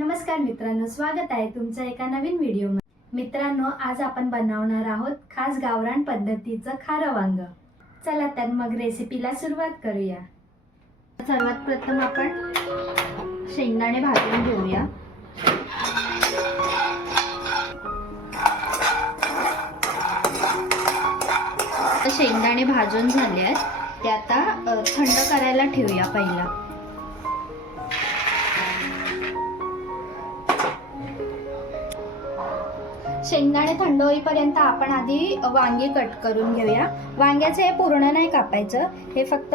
नमस्कार मित्रांनो, स्वागत आहे तुमचं एका नवीन व्हिडिओमध्ये। मित्रांनो, आज आपण बनवणार आहोत खास गावरान पद्धतीचं खारं वांग। चला तर मग रेसिपीला सुरुवात करूया। सर्वात प्रथम आपण शेंगदाणे भाजून घेऊया। शेंगदाणे भाजून झाले आहेत, ते आता थंड करायला ठेवूया पहिला। शेंगदाणे थंड होईपर्यंत आपण आधी वांगी कट करून घेऊया। वांग्याचे हे पूर्ण नाही कापायचं, हे फक्त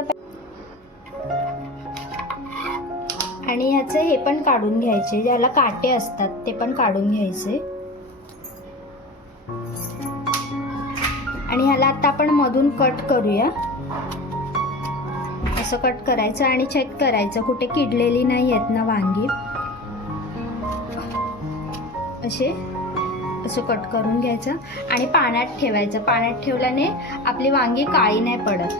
आणि ह्याचे हे पण काढून घ्यायचे, ज्याला काटे असतात ते पण काढून घ्यायचे। आणि ह्याला आता आपण मधून कट करूया। असं कट करायचं आणि चेक करायचं कुठे किडलेली नाही आहेत ना वांगी। असं कट करून घ्यायचं आणि पाण्यात ठेवायचं। पाण्यात ठेवल्याने आपली वांगी काळी नाही पडत।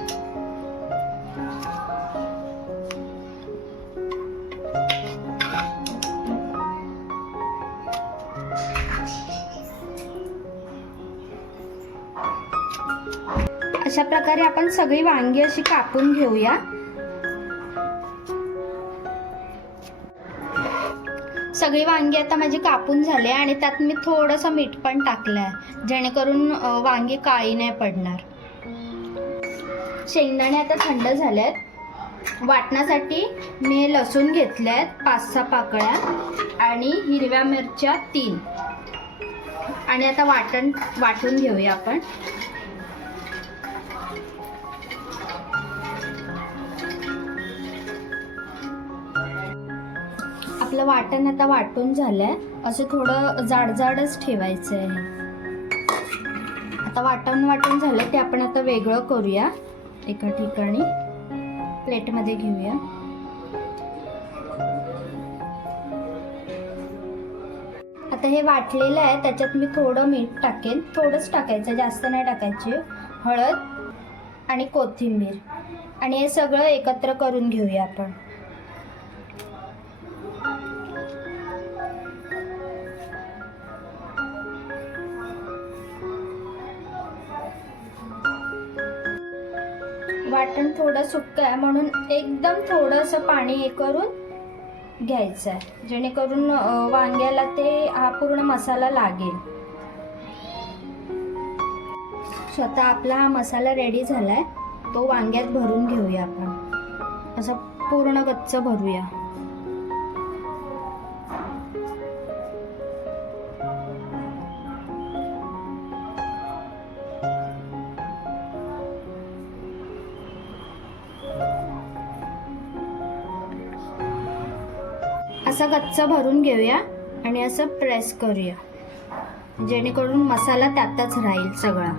अशा प्रकारे आपण सगळी वांगी अशी कापून घेऊया। सगळी वांगी आता माझी कापून झाली आणि त्यात मी थोडंसं मीठ पण टाकलंय, जेणेकरून वांगी काळी नाही पडणार। शेंगदाणे आता थंड झालेत। वाटण्यासाठी मी लसूण घेतलेत 5-6 पाकळ्या आणि हिरव्या मिरच्या 3 आणि आता वाटून घेऊया आपण। आपलं वाटण आता वाटून झालंय, असं थोडं जाडच ठेवायचं आहे। आता वाटून झालंय, ते आपण आता वेगळं करूया। एका ठिकाणी प्लेटमध्ये घेऊया। आता हे वाटलेलं आहे, त्याच्यात मी थोडं मीठ टाकेन, थोडंच टाकायचं, जास्त नाही टाकायची। हळद आणि कोथिंबीर आणि हे सगळं एकत्र करून घेऊया आपण। वाटण थोडं सुक्क आहे म्हणून एकदम थोडंसं पाणी हे करून घ्यायचं आहे, जेणेकरून वांग्याला हा पूर्ण मसाला लागेल। स्वतः आपला हा मसाला रेडी झालाय, तो वांग्यात भरून घेऊया आपण। असं पूर्ण गच्च भरूया। असं गच्च भरून घेऊया आणि असं प्रेस करूया, जेणेकरून मसाला त्यातच राहील सगळा।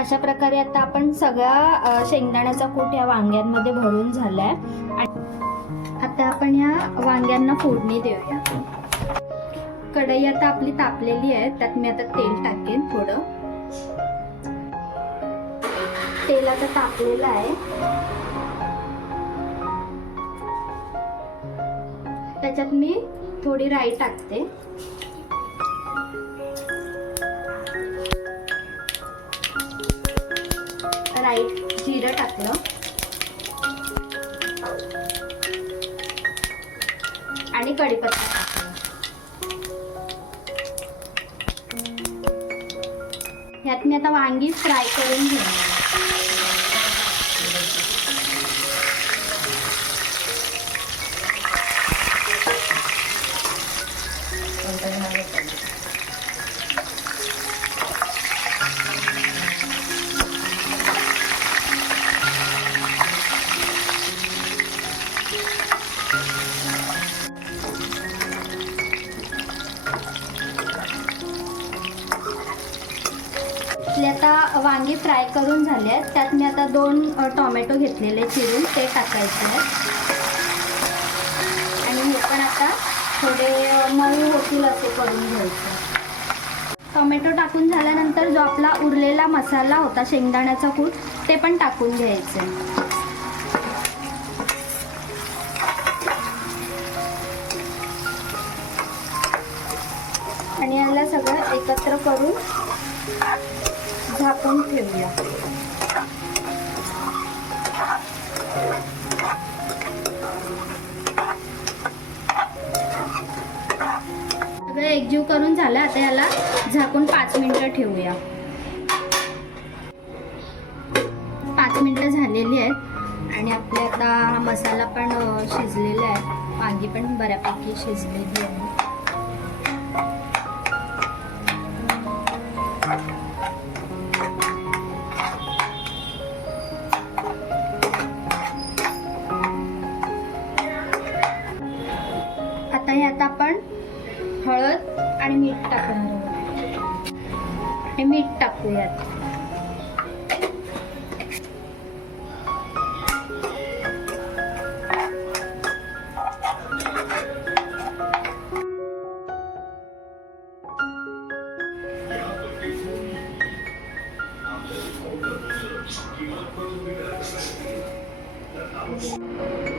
अशा प्रकारे आता आपण सगळा शेंगदाण्याचा कूट या वांग्यांमध्ये भरून झालाय। आता आपण ह्या वांग्यांना फोडणी देऊया। कढई आता आपली तापलेली आहे, त्यात मी आता तेल टाकेन। थोडं तेल आता तापलेलं आहे, त्याच्यात मी थोडी राई टाकते। राई जिरं टाकलं आणि कढीपत्ता टाकला। ह्यात मी आता वांगी फ्राय करून घेणार। आता वांगी फ्राय करून झाले आहेत, त्यात मी आता 2 टोमॅटो घेतलेले चिरून ते टाकायचे आहेत आणि हे पण आता थोडे मऊ होतील असे करून घ्यायचे। टोमॅटो टाकून झाल्यानंतर जो आपला उरलेला मसाला होता शेंगदाण्याचा कूट ते पण टाकून घ्यायचे। आणि याला सगळं एकत्र करून झाकून ठेवूया. सगळं एकजीव करून झालं. आता याला झाकून 5 मिनिटं ठेवूया. 5 मिनिटं झालेली आहेत आणि आपल्या आता हा मसाला पण शिजलेला आहे. वांगी पण बऱ्यापैकी शिजलेली आहे. आता यात आपण हळद आणि मीठ टाकणार आहोत. हे मीठ टाकूयात.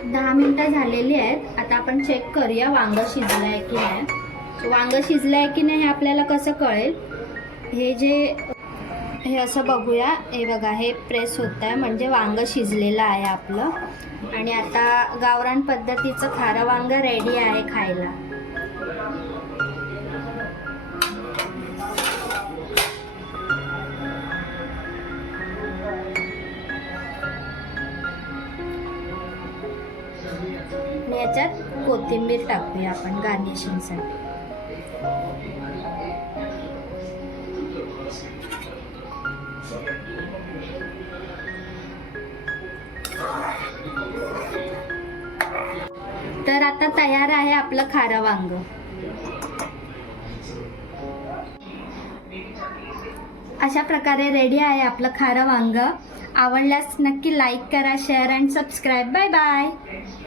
दहा मिनिटं झालेली आहेत. आता आपण चेक करूया वांग शिजलंय की नाही. वांग शिजलंय की नाही हे आपल्याला कसं कळेल, हे असं बघूया. हे बघा, हे प्रेस होत आहे म्हणजे वांग शिजलेलं आहे आपलं. आणि आता गावरान पद्धतीचं खारं वांग रेडी आहे खायला. आणि याच्यात कोथिंबीर टाकूया आपण गार्निशिंगसाठी. तर आता तयार आहे आपलं खारं वांग. अशा प्रकारे रेडी आहे आपलं खारं वांग. आवडल्यास नक्की लाईक करा, share and subscribe. Bye bye.